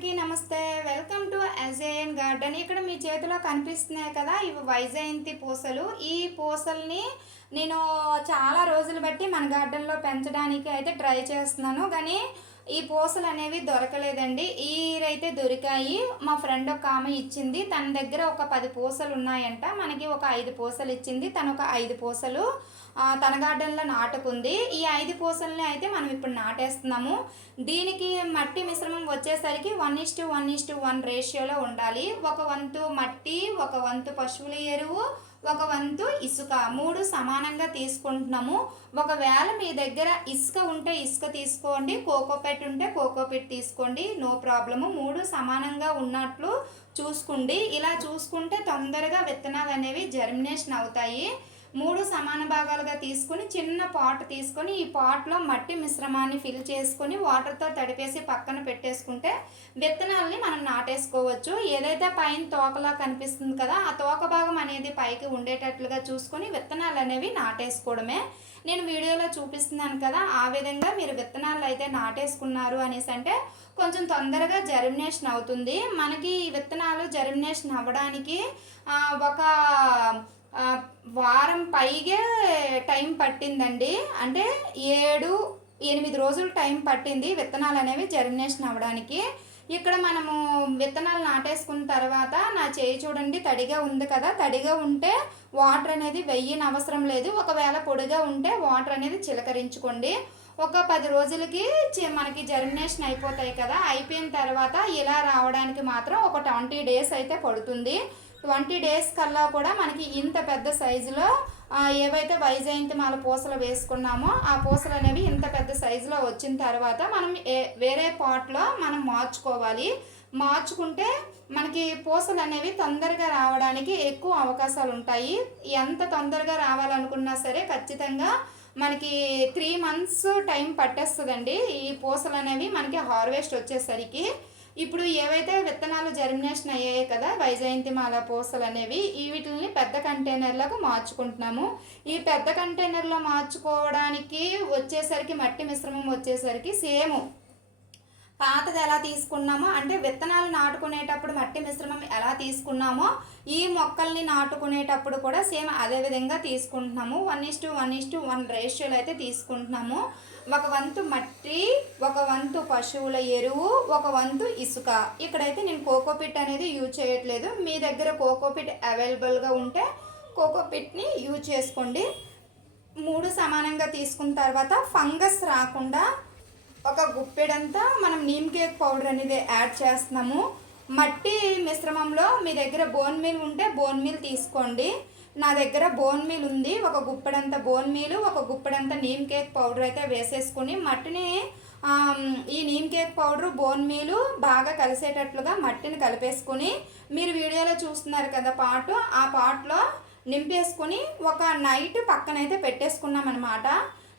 అందరికీ నమస్తే. Welcome to Ajayan garden. ఇక్కడ మీ చేతిలో కనిపిస్తున్నాయి కదా, ఇవి వైజయంతి పూసలు. ఈ పూసల్ని నేను చాలా రోజులు బట్టి మన గార్డెన్లో పెంచడానికి అయితే ట్రై చేస్తున్నాను, కానీ ఈ పూసలు అనేవి దొరకలేదండి. ఈరైతే దొరికాయి. మా ఫ్రెండ్ ఒక ఆమె ఇచ్చింది. తన దగ్గర ఒక 10 పూసలు ఉన్నాయంట. మనకి ఒక 5 పూసలు ఇచ్చింది. తను ఒక 5 పూసలు తన గార్డెన్లో నాటుకుంది. ఈ 5 పూసల్ని అయితే మనం ఇప్పుడు నాటేస్తున్నాము. దీనికి మట్టి మిశ్రమం వచ్చేసరికి 1:1:1 రేషియోలో ఉండాలి. ఒక వంతు మట్టి, ఒక వంతు పశువుల ఎరువు, ఒక వంతు ఇసుక, 3 సమానంగా తీసుకుంటున్నాము. ఒకవేళ మీ దగ్గర ఇసుక ఉంటే ఇసుక తీసుకోండి, కోకోపెట్ ఉంటే కోకోపెట్ తీసుకోండి, నో ప్రాబ్లము. 3 సమానంగా ఉన్నట్లు చూసుకోండి. ఇలా చూసుకుంటే తొందరగా విత్తనాలు అనేవి జర్మినేషన్ అవుతాయి. 3 సమాన భాగాలుగా తీసుకొని చిన్న పాట్ తీసుకొని ఈ పాట్లో మట్టి మిశ్రమాన్ని ఫిల్ చేసుకొని వాటర్తో తడిపేసి పక్కన పెట్టేసుకుంటే విత్తనాలని మనం నాటేసుకోవచ్చు. ఏదైతే పైన తోకలా కనిపిస్తుంది కదా, ఆ తోక భాగం అనేది పైకి ఉండేటట్లుగా చూసుకొని విత్తనాలు అనేవి నాటేసుకోవడమే. నేను వీడియోలో చూపిస్తున్నాను కదా, ఆ విధంగా మీరు విత్తనాలు అయితే నాటేసుకున్నారు అనేసి అంటే కొంచెం తొందరగా జర్మినేషన్ అవుతుంది. మనకి ఈ విత్తనాలు జర్మినేషన్ అవ్వడానికి ఒక వారం పైగా టైం పట్టిందండి. అంటే 7-8 రోజులు టైం పట్టింది విత్తనాలు అనేవి జర్మినేషన్ అవ్వడానికి. ఇక్కడ మనము విత్తనాలు నాటేసుకున్న తర్వాత నా చేయి చూడండి, తడిగా ఉంది కదా. తడిగా ఉంటే వాటర్ అనేది వెయ్యని అవసరం లేదు. ఒకవేళ పొడిగా ఉంటే వాటర్ అనేది చిలకరించుకోండి. ఒక 10 రోజులకి మనకి జర్మినేషన్ అయిపోతాయి కదా. అయిపోయిన తర్వాత ఇలా రావడానికి మాత్రం ఒక 20 డేస్ అయితే పడుతుంది. 20 డేస్ కల్లా కూడా మనకి ఇంత పెద్ద సైజులో ఏవైతే వైజయంతి మాల పూసలు వేసుకున్నామో ఆ పూసలు అనేవి ఇంత పెద్ద సైజులో వచ్చిన తర్వాత మనం వేరే పాట్లో మనం మార్చుకోవాలి. మార్చుకుంటే మనకి పూసలు అనేవి తొందరగా రావడానికి ఎక్కువ అవకాశాలు ఉంటాయి. ఎంత తొందరగా రావాలనుకున్నా సరే ఖచ్చితంగా మనకి 3 months టైం పట్టేస్తుందండి ఈ పూసలు అనేవి మనకి హార్వెస్ట్ వచ్చేసరికి. ఇప్పుడు ఏవైతే విత్తనాలు జర్మినేషన్ అయ్యాయి కదా వైజయంతి మాల పూసలు అనేవి, వీటిని పెద్ద కంటైనర్లకు మార్చుకుంటున్నాము. ఈ పెద్ద కంటైనర్లో మార్చుకోవడానికి వచ్చేసరికి మట్టి మిశ్రమం వచ్చేసరికి సేమ్ పాతది ఎలా తీసుకున్నామో, అంటే విత్తనాలు నాటుకునేటప్పుడు మట్టి మిశ్రమం ఎలా తీసుకున్నామో ఈ మొక్కల్ని నాటుకునేటప్పుడు కూడా సేమ్ అదే విధంగా తీసుకుంటున్నాము. 1:1:1 రేషియోలో అయితే తీసుకుంటున్నాము. ఒక వంతు మట్టి, ఒక వంతు పశువుల ఎరువు, ఒక వంతు ఇసుక. ఇక్కడైతే నేను కోకోపిట్ అనేది యూజ్ చేయట్లేదు. మీ దగ్గర కోకోపిట్ అవైలబుల్గా ఉంటే కోకోపిట్ని యూజ్ చేసుకోండి. 3 సమానంగా తీసుకున్న తర్వాత ఫంగస్ రాకుండా ఒక గుప్పెడంతా మనం నీమ్ కేక్ పౌడర్ అనేది యాడ్ చేస్తున్నాము. మట్టి మిశ్రమంలో మీ దగ్గర బోన్ మీల్ ఉంటే బోన్ మీల్ తీసుకోండి. నా దగ్గర బోన్ మీల్ ఉంది. ఒక గుప్పెడంత బోన్ మీలు, ఒక గుప్పెడంత నీమ్ కేక్ పౌడర్ అయితే వేసేసుకుని మట్టిని ఈ నీమ్ కేక్ పౌడరు బోన్ మీలు బాగా కలిసేటట్లుగా మట్టిని కలిపేసుకుని మీరు వీడియోలో చూస్తున్నారు కదా పాటు, ఆ పాట్లో నింపేసుకుని ఒక నైట్ పక్కనైతే పెట్టేసుకున్నాం అనమాట.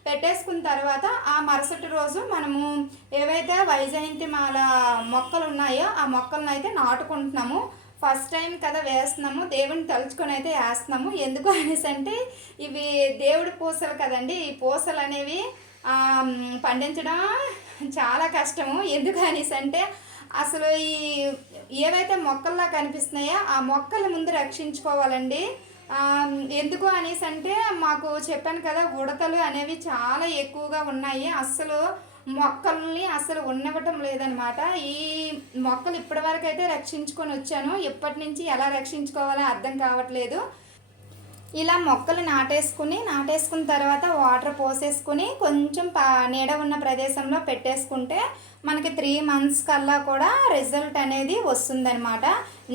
పెట్టేసుకున్న తర్వాత ఆ మరుసటి రోజు మనము ఏవైతే వైజయంతి మాల మొక్కలు ఉన్నాయో ఆ మొక్కలను అయితే నాటుకుంటున్నాము. ఫస్ట్ టైం కదా వేస్తున్నాము, దేవుని తలుచుకొని అయితే వేస్తున్నాము. ఎందుకు అనేసి అంటే ఇవి దేవుడి పూసలు కదండి. ఈ పూసలు అనేవి పండించడం చాలా కష్టము. ఎందుకు అనేసి అంటే అసలు ఏవైతే మొక్కల్లా కనిపిస్తున్నాయో ఆ మొక్కల ముందు రక్షించుకోవాలండి. ఎందుకు అనేసి అంటే మాకు చెప్పాను కదా, ఉడతలు అనేవి చాలా ఎక్కువగా ఉన్నాయి. అస్సలు మొక్కల్ని అసలు ఉండవటం లేదనమాట. ఈ మొక్కలు ఇప్పటివరకు అయితే రక్షించుకొని వచ్చాను. ఇప్పటి నుంచి ఎలా రక్షించుకోవాలో అర్థం కావట్లేదు. ఇలా మొక్కలు నాటేసుకున్న తర్వాత వాటర్ పోసేసుకుని కొంచెం నీడ ఉన్న ప్రదేశంలో పెట్టేసుకుంటే మనకి 3 months కల్లా కూడా రిజల్ట్ అనేది వస్తుందన్నమాట.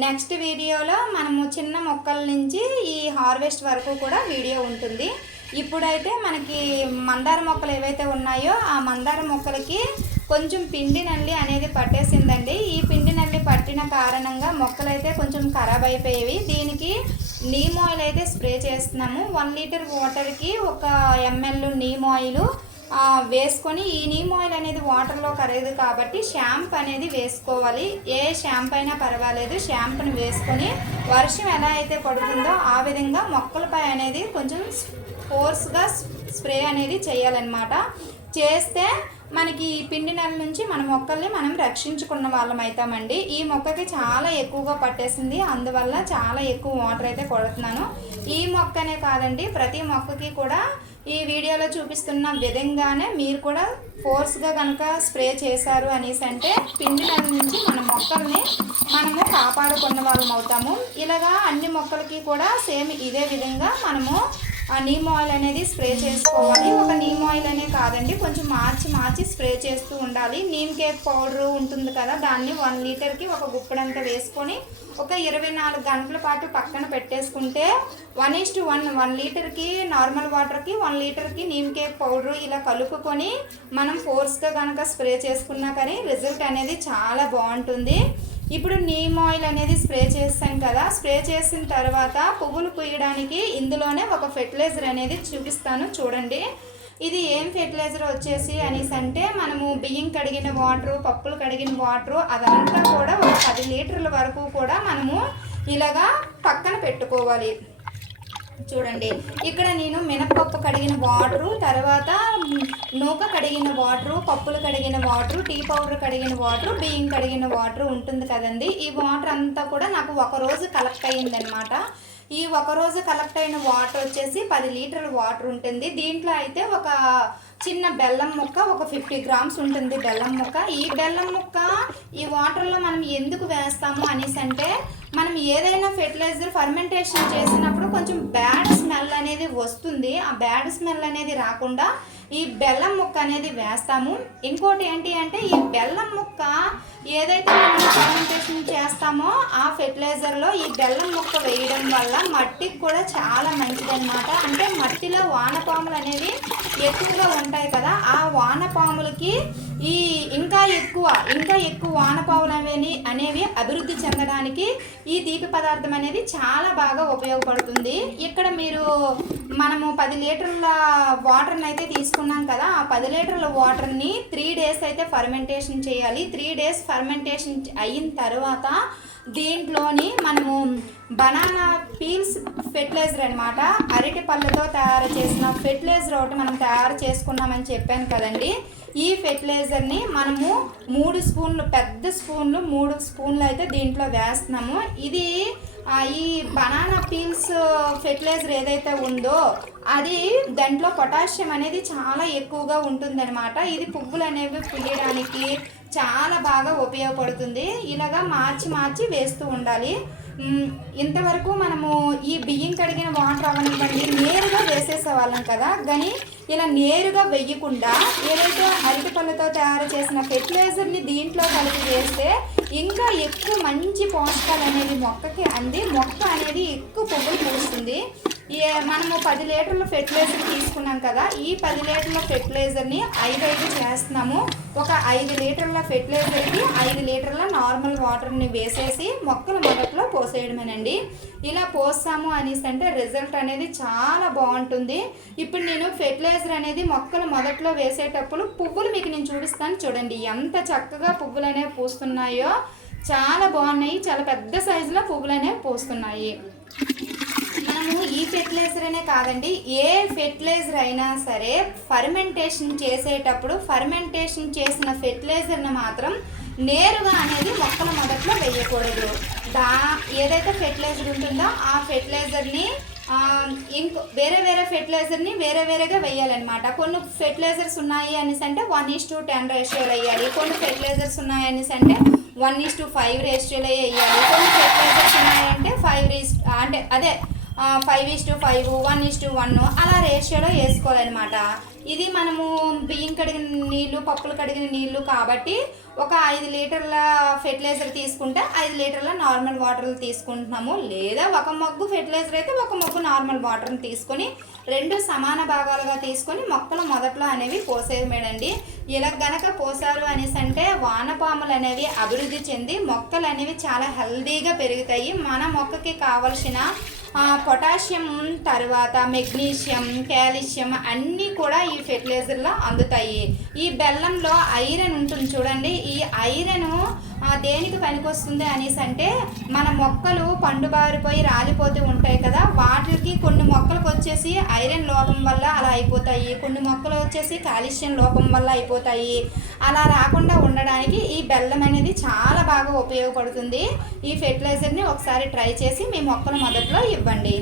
నెక్స్ట్ వీడియోలో మనము చిన్న మొక్కల నుంచి ఈ హార్వెస్ట్ వరకు కూడా వీడియో ఉంటుంది. ఇప్పుడైతే మనకి మందార మొక్కలు ఏవైతే ఉన్నాయో ఆ మందార మొక్కలకి కొంచెం పిండి నల్లి అనేది పట్టేసిందండి. ఈ పిండి నల్లి పట్టిన కారణంగా మొక్కలైతే కొంచెం ఖరాబ్ అయిపోయేవి. దీనికి నీమ్ ఆయిల్ అయితే స్ప్రే చేస్తున్నాము. 1 లీటర్ వాటర్కి 1 ml నీమ్ ఆయిల్ వేసుకొని, ఈ నీమ్ ఆయిల్ అనేది వాటర్లో కరగదు కాబట్టి షాంపూ అనేది వేసుకోవాలి. ఏ షాంపూ అయినా పర్వాలేదు, షాంపూని వేసుకొని వర్షం ఎలా అయితే పడుతుందో ఆ విధంగా మొక్కలపై అనేది కొంచెం ఫోర్స్గా స్ప్రే అనేది చేయాలన్నమాట. చేస్తే మనకి ఈ పిండి నెల నుంచి మన మొక్కల్ని మనం రక్షించుకున్న వాళ్ళం అవుతామండి. ఈ మొక్కకి చాలా ఎక్కువగా పట్టేసింది, అందువల్ల చాలా ఎక్కువ వాటర్ అయితే కొడుతున్నాను. ఈ మొక్కనే కాదండి, ప్రతి మొక్కకి కూడా ఈ వీడియోలో చూపిస్తున్న విధంగానే మీరు కూడా ఫోర్స్గా కనుక స్ప్రే చేశారు అనేసి అంటే పిండి నెల నుంచి మన మొక్కల్ని మనము కాపాడుకున్న వాళ్ళం అవుతాము. ఇలాగా అన్ని మొక్కలకి కూడా సేమ్ ఇదే విధంగా మనము నీమ్ ఆయిల్ అనేది స్ప్రే చేసుకోవాలి. ఒక నీమ్ ఆయిల్ అనే కాదండి, కొంచెం మార్చి స్ప్రే చేస్తూ ఉండాలి. నీమ్ కేక్ పౌడర్ ఉంటుంది కదా, దాన్ని 1 లీటర్కి ఒక గుప్పెడంతా వేసుకొని ఒక 24 గంటల పాటు పక్కన పెట్టేసుకుంటే 1:1 లీటర్కి నార్మల్ వాటర్కి 1 లీటర్కి నీమ్ కేక్ పౌడర్ ఇలా కలుపుకొని మనం ఫోర్స్గా కనుక స్ప్రే చేసుకున్నా కానీ రిజల్ట్ అనేది చాలా బాగుంటుంది. ఇప్పుడు నీమ్ ఆయిల్ అనేది స్ప్రే చేస్తాం కదా, స్ప్రే చేసిన తర్వాత పువ్వులు పూయడానికి ఇందులోనే ఒక ఫెర్టిలైజర్ అనేది చూపిస్తాను చూడండి. ఇది ఏం ఫెర్టిలైజర్ వచ్చేసి అనేసి అంటే మనము బియ్యం కడిగిన వాటరు, పప్పులు కడిగిన వాటరు అదంతా కూడా ఒక 10 లీటర్ల వరకు కూడా మనము ఇలాగా పక్కన పెట్టుకోవాలి. చూడండి, ఇక్కడ నేను మినపప్పు కడిగిన వాటరు, తర్వాత నూక కడిగిన వాటరు, పప్పులు కడిగిన వాటరు, టీ పౌడర్ కడిగిన వాటరు, బియ్యం కడిగిన వాటరు ఉంటుంది కదండి. ఈ వాటర్ అంతా కూడా నాకు ఒకరోజు కలెక్ట్ అయ్యిందనమాట. ఈ ఒకరోజు కలెక్ట్ అయిన వాటర్ వచ్చేసి 10 లీటర్ల వాటర్ ఉంటుంది. దీంట్లో అయితే ఒక చిన్న బెల్లం ముక్క, ఒక 50 గ్రామ్స్ ఉంటుంది బెల్లం ముక్క. ఈ బెల్లం ముక్క ఈ వాటర్లో మనం ఎందుకు వేస్తాము అనేసి అంటే మనం ఏదైనా ఫెర్టిలైజర్ ఫర్మెంటేషన్ చేసినప్పుడు కొంచెం బ్యాడ్ స్మెల్ అనేది వస్తుంది. ఆ బ్యాడ్ స్మెల్ అనేది రాకుండా ఈ బెల్లం ముక్క అనేది వేస్తాము. ఇంకోటి ఏంటి అంటే ఈ బెల్లం ముక్క ఏదైతే మనం ఫర్మెంటేషన్ చేస్తామో ఆ ఫెర్టిలైజర్లో ఈ బెల్లం ముక్క వేయడం వల్ల మట్టికి కూడా చాలా మంచిదన్నమాట. అంటే మట్టిలో వానపాములు అనేవి ఎక్కువగా ఉంటాయి కదా, ఆ వానపాములకి ఈ ఇంకా ఎక్కువ వానపాములు అనేవి అభివృద్ధి చెందడానికి ఈ తీపి పదార్థం అనేది చాలా బాగా ఉపయోగపడుతుంది. ఇక్కడ మనము 10 లీటర్ల వాటర్ని అయితే తీసుకున్నాం కదా, ఆ 10 లీటర్ల వాటర్ని 3 డేస్ అయితే ఫర్మెంటేషన్ చేయాలి. 3 డేస్ ఫర్మెంటేషన్ అయిన తర్వాత దీంట్లోని మనము బనానా పీల్స్ ఫెర్టిలైజర్ అనమాట, అరటి పళ్ళతో తయారు చేసిన ఫెర్టిలైజర్ ఒకటి మనం తయారు చేసుకున్నామని చెప్పాను కదండి. ఈ ఫెర్టిలైజర్ని మనము 3 స్పూన్లు, పెద్ద స్పూన్లు 3 స్పూన్లు అయితే దీంట్లో వేస్తున్నాము. ఇది ఈ బనానా పీల్స్ ఫెర్టిలైజర్ ఏదైతే ఉందో అది దాంట్లో పొటాషియం అనేది చాలా ఎక్కువగా ఉంటుందన్నమాట. ఇది పువ్వులు అనేవి పూయడానికి చాలా బాగా ఉపయోగపడుతుంది. ఇలాగా మార్చి వేస్తూ ఉండాలి. ఇంతవరకు మనము ఈ బియ్యం కడిగిన వాటర్ అవనివ్వండి నేరుగా వేసేసేవాళ్ళం కదా, కానీ ఇలా నేరుగా వేయకుండా ఏదైతే అరటి పళ్ళతో తయారు చేసిన ఫెర్టిలైజర్ని దీంట్లో కలిపి వేస్తే ఇంకా ఎక్కువ మంచి పోషకాలు అనేది మొక్కకి అంది, మొక్క అనేది ఎక్కువ పువ్వులు పూస్తుంది. మనము 10 లీటర్ల ఫెర్టిలైజర్ తీసుకున్నాం కదా, ఈ 10 లీటర్ల ఫెర్టిలైజర్ని 5 చేస్తున్నాము. ఒక 5 లీటర్ల ఫెర్టిలైజర్కి 5 లీటర్ల నార్మల్ వాటర్ని వేసేసి మొక్కల మొదట్లో పోసేయడమేనండి. ఇలా పోస్తాము అనేసి అంటే రిజల్ట్ అనేది చాలా బాగుంటుంది. ఇప్పుడు నేను ఫెర్టిలైజర్ అనేది మొక్కల మొదట్లో వేసేటప్పుడు పువ్వులు మీకు నేను చూపిస్తాను చూడండి, ఎంత చక్కగా పువ్వులు అనేవి పూస్తున్నాయో, చాలా బాగున్నాయి. చాలా పెద్ద సైజులో పువ్వులు అనేవి పూస్తున్నాయి. మనము ఈ ఫెర్టిలైజర్ అనే కాదండి, ఏ ఫెర్టిలైజర్ అయినా సరే ఫర్మెంటేషన్ చేసేటప్పుడు ఫర్మెంటేషన్ చేసిన ఫెర్టిలైజర్ని మాత్రం నేరుగా అనేది మొక్కల మొదట్లో వేయకూడదు. ఏదైతే ఫెర్టిలైజర్ ఉంటుందో ఆ ఫెర్టిలైజర్ని వేరే ఫెర్టిలైజర్ని వేరేగా వేయాలన్నమాట. కొన్ని ఫెర్టిలైజర్స్ ఉన్నాయి అనేసి అంటే 1:10 రేషియోలో వేయాలి. కొన్ని ఫెర్టిలైజర్స్ ఉన్నాయి అనేసి అంటే 1:5 రేషియోలో వేయాలి. కొన్ని ఫెర్టిలైజర్స్ ఉన్నాయంటే 5:5, 1:1 అలా రేషియోలో వేసుకోవాలన్నమాట. ఇది మనము బియ్యం కడిగిన నీళ్ళు, పప్పులు కడిగిన నీళ్ళు కాబట్టి ఒక 5 లీటర్ల ఫెర్టిలైజర్ తీసుకుంటే 5 లీటర్ల నార్మల్ వాటర్లు తీసుకుంటున్నాము. లేదా ఒక మగ్గు ఫెర్టిలైజర్ అయితే ఒక మగ్గు నార్మల్ వాటర్ని తీసుకొని 2 సమాన భాగాలుగా తీసుకొని మొక్కల మొదట్లో అనేవి పోసేయమేనండి. ఇలా గనక పోసారు అనేసి అంటే వానపాములు అనేవి అభివృద్ధి చెంది మొక్కలు అనేవి చాలా హెల్దీగా పెరుగుతాయి. మన మొక్కకి కావలసిన పొటాషియం, తర్వాత మెగ్నీషియం, కాల్షియం అన్నీ కూడా ఈ ఫెర్టిలైజర్లో అందుతాయి. ఈ బెల్లంలో ఐరన్ ఉంటుంది చూడండి, ఈ ఐరన్ దేనికి పనికొస్తుంది అనేసి అంటే మన మొక్కలు పండుబారిపోయి రాలిపోతూ ఉంటాయి కదా, వాటికి కొన్ని మొక్కలకు వచ్చేసి ఐరన్ లోపం వల్ల అలా అయిపోతాయి, కొన్ని మొక్కలు వచ్చేసి కాల్షియం లోపం వల్ల అయిపోతాయి. రాలిపోతాయి, అలా రాకుండా ఉండడానికి ఈ బెల్లం అనేది చాలా బాగా ఉపయోగపడుతుంది. ఈ ఫెర్టిలైజర్ని ఒకసారి ట్రై చేసి మీ మొక్కల మొదట్లో ఇవ్వండి.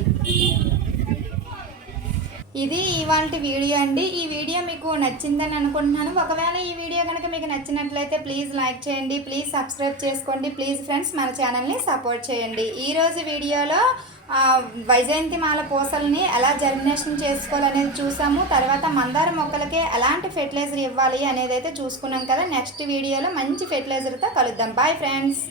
ఇది ఇవాల్టి వీడియో అండి. ఈ వీడియో మీకు నచ్చిందని అనుకుంటున్నాను. ఒకవేళ ఈ వీడియో కనుక మీకు నచ్చినట్లయితే ప్లీజ్ లైక్ చేయండి, ప్లీజ్ సబ్స్క్రైబ్ చేసుకోండి, ప్లీజ్ ఫ్రెండ్స్ మన ఛానల్ని సపోర్ట్ చేయండి. ఈరోజు వీడియోలో వైజయంతిమాల పూసల్ని ఎలా జర్మినేషన్ చేసుకోవాలనేది చూసాము. తర్వాత మందార మొక్కలకి ఎలాంటి ఫెర్టిలైజర్ ఇవ్వాలి అనేది అయితే చూసుకున్నాం కదా. నెక్స్ట్ వీడియోలో మంచి ఫెర్టిలైజర్తో కలుద్దాం. Bye friends.